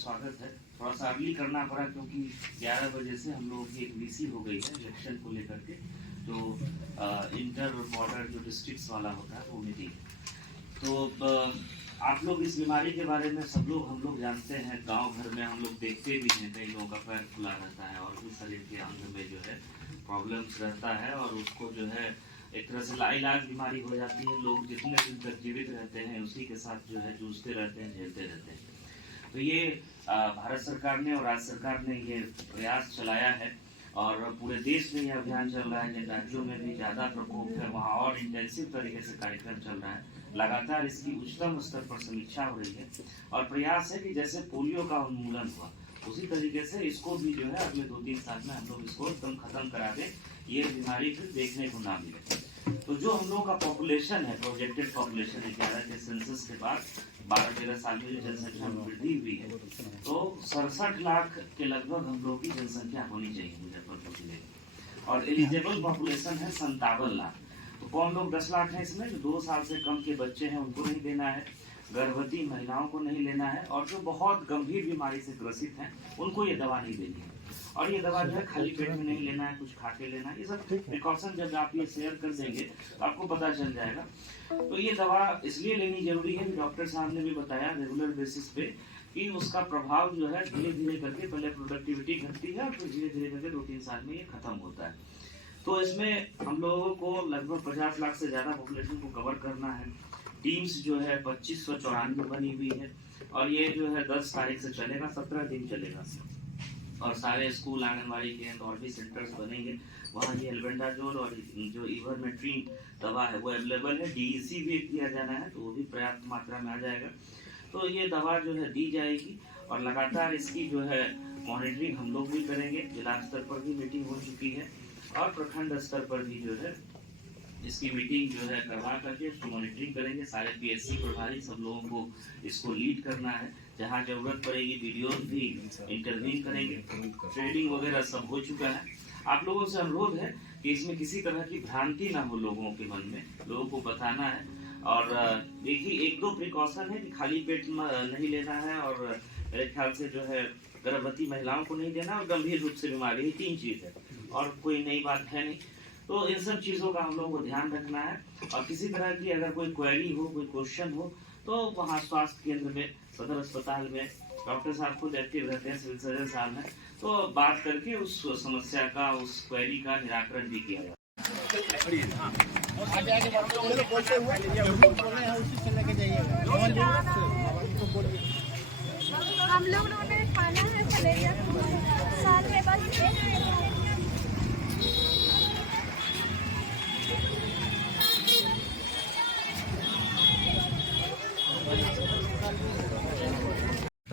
स्वागत है। थोड़ा सा अर्ली करना पड़ा क्योंकि 11 बजे से हम लोगों की एक वीसी हो गई है इलेक्शन को लेकर के, जो इंटर बॉर्डर जो डिस्ट्रिक्ट्स वाला होता है वो मीटिंग है। तो आप लोग इस बीमारी के बारे में सब लोग हम लोग जानते हैं, गांव घर में हम लोग देखते भी हैं, कई लोगों का पैर खुला रहता है और भी शरीर के अंग में जो है प्रॉब्लम्स रहता है और उसको जो है एक तरह से लाइलाज बीमारी हो जाती है। लोग जितने दिन तक जीवित रहते हैं उसी के साथ जो है जूझते रहते हैं, झेलते रहते हैं। तो ये भारत सरकार ने और राज्य सरकार ने ये प्रयास चलाया है और पूरे देश में ये अभियान चल रहा है। जिन राज्यों में भी ज्यादा प्रकोप है वहाँ और इंटेंसिव तरीके से कार्यक्रम चल रहा है। लगातार इसकी उच्चतम स्तर पर समीक्षा हो रही है और प्रयास है कि जैसे पोलियो का उन्मूलन हुआ उसी तरीके से इसको भी जो है अगले 2-3 साल में हम लोग इसको एकदम खत्म करा दें, ये बीमारी फिर देखने को ना मिले। तो जो हम लोग का पॉपुलेशन है, प्रोजेक्टेड पॉपुलेशन है 11 के सेंसस के बाद 12-13 साल में जो जनसंख्या में वृद्धि हुई है, तो 67 लाख के लगभग हम लोग की जनसंख्या होनी चाहिए मुजफ्फरपुर जिले में और एलिजिबल पॉपुलेशन है 57 लाख। तो कौन लोग 10 लाख है इसमें, जो 2 साल से कम के बच्चे हैं उनको नहीं देना है, गर्भवती महिलाओं को नहीं लेना है और जो बहुत गंभीर बीमारी से ग्रसित हैं उनको ये दवा नहीं देनी है। और ये दवा जो है खाली पेट में नहीं लेना है, कुछ खा के लेना है। ये सब प्रिकॉशन जब आप ये शेयर कर देंगे तो आपको पता चल जाएगा। तो ये दवा इसलिए लेनी जरूरी है कि डॉक्टर साहब ने भी बताया रेगुलर बेसिस पे कि उसका प्रभाव जो है धीरे धीरे करके पहले प्रोडक्टिविटी घटती है और फिर धीरे धीरे करके 2-3 साल में ये खत्म होता है। तो इसमें हम लोगों को लगभग 50 लाख से ज्यादा पॉपुलेशन को कवर करना है। टीम्स जो है 2594 बनी हुई है और ये जो है 10 तारीख से चलेगा, 17 दिन चलेगा और सारे स्कूल, आंगनबाड़ी केंद्र और भी सेंटर्स बनेंगे। वहाँ ये एल्बेंडाजोल और जो इवर्मेट्रिन दवा है वो अवेलेबल है। डीईसी भी किया जाना है तो वो भी पर्याप्त मात्रा में आ जाएगा। तो ये दवा जो है दी जाएगी और लगातार इसकी जो है मॉनिटरिंग हम लोग भी करेंगे। जिला स्तर पर भी मीटिंग हो चुकी है और प्रखंड स्तर पर भी जो है इसकी मीटिंग जो है करवा करके इसको मॉनिटरिंग करेंगे। सारे पीएससी प्रभारी सब लोगों को इसको लीड करना है। जहाँ जरूरत पड़ेगी वीडियोस भी इंटरव्यू करेंगे। ट्रेनिंग वगैरह सब हो चुका है। आप लोगों से अनुरोध है कि इसमें किसी तरह की भ्रांति ना हो लोगों के मन में, लोगों को बताना है। और देखिए 1-2 प्रिकॉशन है कि खाली पेट नहीं लेना है और मेरे ख्याल से जो है गर्भवती महिलाओं को नहीं देना और गंभीर रूप से बीमारी, ये 3 चीज है और कोई नई बात है नहीं। तो इन सब चीज़ों का हम लोगों को ध्यान रखना है और किसी तरह की अगर कोई क्वेरी हो, कोई क्वेश्चन हो तो वहाँ स्वास्थ्य केंद्र में, सदर अस्पताल में डॉक्टर साहब खुद एक्टिव रहते हैं, सिविल सर्जन साहब हैं, तो बात करके उस समस्या का, उस क्वेरी का निराकरण भी किया जाए। हम लोग ने खाना है फलेरिया साल में बस हाँ।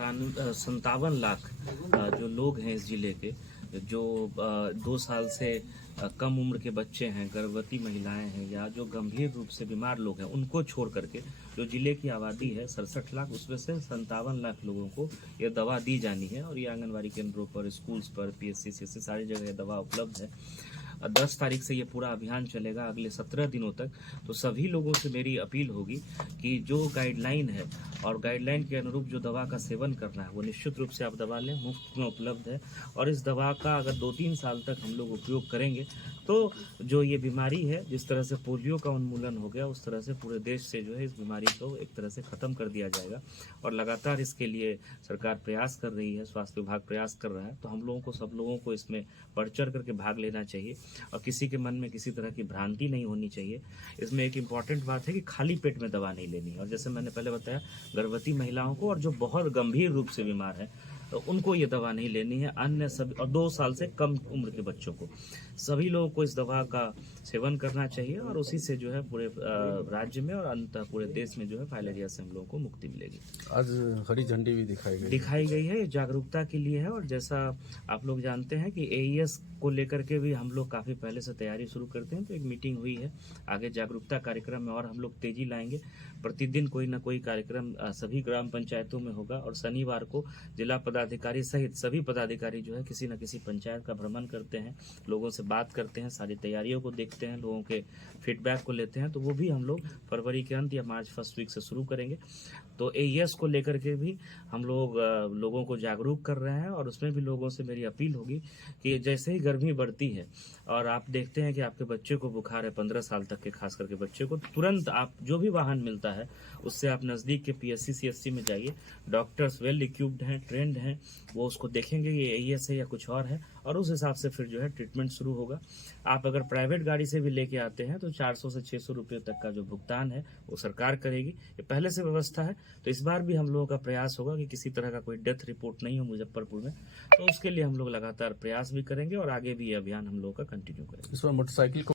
57 लाख जो लोग हैं इस जिले के, जो 2 साल से कम उम्र के बच्चे हैं, गर्भवती महिलाएं हैं या जो गंभीर रूप से बीमार लोग हैं, उनको छोड़ करके जो जिले की आबादी है 67 लाख, उसमें से 57 लाख लोगों को ये दवा दी जानी है। और ये आंगनबाड़ी केंद्रों पर, स्कूल्स पर, पीएससी, सीएससी सारी जगह दवा उपलब्ध है। 10 तारीख से ये पूरा अभियान चलेगा अगले 17 दिनों तक। तो सभी लोगों से मेरी अपील होगी कि जो गाइडलाइन है और गाइडलाइन के अनुरूप जो दवा का सेवन करना है वो निश्चित रूप से आप दवा लें, मुफ्त में उपलब्ध है। और इस दवा का अगर 2-3 साल तक हम लोग उपयोग करेंगे तो जो ये बीमारी है, जिस तरह से पोलियो का उन्मूलन हो गया उस तरह से पूरे देश से जो है इस बीमारी को एक तरह से ख़त्म कर दिया जाएगा। और लगातार इसके लिए सरकार प्रयास कर रही है, स्वास्थ्य विभाग प्रयास कर रहा है। तो हम लोगों को, सब लोगों को इसमें बढ़ चढ़ करके भाग लेना चाहिए और किसी के मन में किसी तरह की भ्रांति नहीं होनी चाहिए। इसमें एक इम्पॉर्टेंट बात है कि खाली पेट में दवा नहीं लेनी है। और जैसे मैंने पहले बताया, गर्भवती महिलाओं को और जो बहुत गंभीर रूप से बीमार है तो उनको ये दवा नहीं लेनी है। अन्य सभी, और 2 साल से कम उम्र के बच्चों को, सभी लोगों को इस दवा का सेवन करना चाहिए और उसी से जो है पूरे राज्य में और अंततः पूरे देश में जो है फाइलेरिया से हम लोगों को मुक्ति मिलेगी। आज हरी झंडी भी दिखाई गई है। जागरूकता के लिए है। और जैसा आप लोग जानते हैं कि एईएस को लेकर के भी हम लोग काफ़ी पहले से तैयारी शुरू करते हैं। तो एक मीटिंग हुई है, आगे जागरूकता कार्यक्रम में और हम लोग तेजी लाएंगे। प्रतिदिन कोई ना कोई कार्यक्रम सभी ग्राम पंचायतों में होगा और शनिवार को जिला पदाधिकारी सहित सभी पदाधिकारी जो है किसी न किसी पंचायत का भ्रमण करते हैं, लोगों से बात करते हैं, सारी तैयारियों को देखते हैं, लोगों के फीडबैक को लेते हैं। तो वो भी हम लोग फरवरी के अंत या मार्च फर्स्ट वीक से शुरू करेंगे। तो AES को लेकर के भी हम लोग लोगों को जागरूक कर रहे हैं और उसमें भी लोगों से मेरी अपील होगी कि जैसे ही गर्मी बढ़ती है और आप देखते हैं कि आपके बच्चे को बुखार है 15 साल तक के खास करके बच्चे को, तुरंत आप जो भी वाहन मिलता है उससे आप नज़दीक के PSC CSC में जाइए। डॉक्टर्स वेल इक्विप्ड हैं, ट्रेंड हैं, वो उसको देखेंगे ये AES है या कुछ और है और उस हिसाब से फिर जो है ट्रीटमेंट शुरू होगा। आप अगर प्राइवेट गाड़ी से भी लेके आते हैं तो 400 से 600 रुपये तक का जो भुगतान है वो सरकार करेगी। ये पहले से व्यवस्था है। तो इस बार भी हम लोगों का प्रयास होगा कि किसी तरह का कोई डेथ रिपोर्ट नहीं हो मुजफ्फरपुर में। तो उसके लिए हम लोग लगातार प्रयास भी करेंगे और आगे भी ये अभियान हम लोगों का कंटिन्यू करेंगे। इस बार मोटरसाइकिल को